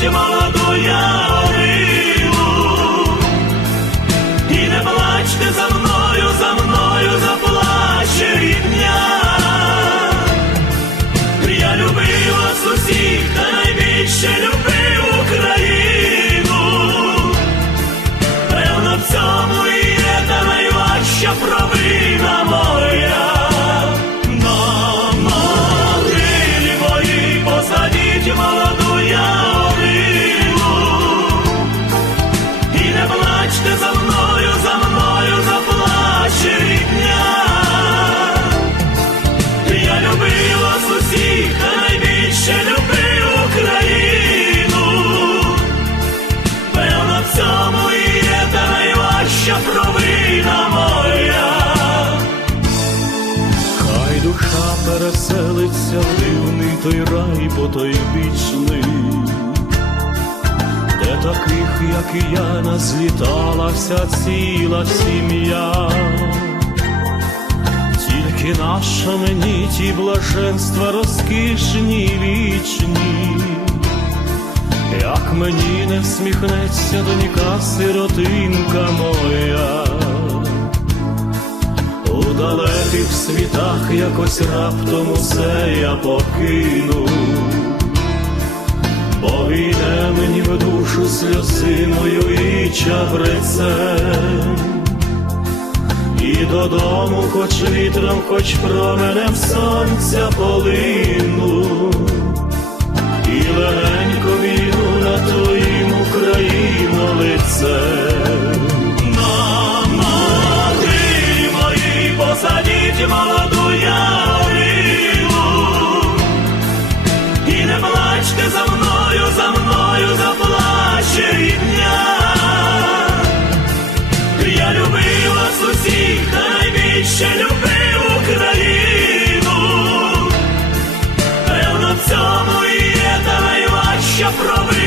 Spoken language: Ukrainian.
de Malandro переселиться в дивний той рай потойбічний, де таких, як і я, назлітала вся ціла сім'я. Тільки наша мені ті блаженства розкішні вічні, як мені не всміхнеться донька сиротинка моя, у далеких світах якось раптом усе я покину, бо війне мені в душу сльозиною і чабрецем. І додому, хоч вітром, хоч променем сонця полину, і легенько війну на твоїм Україну лице. я правий.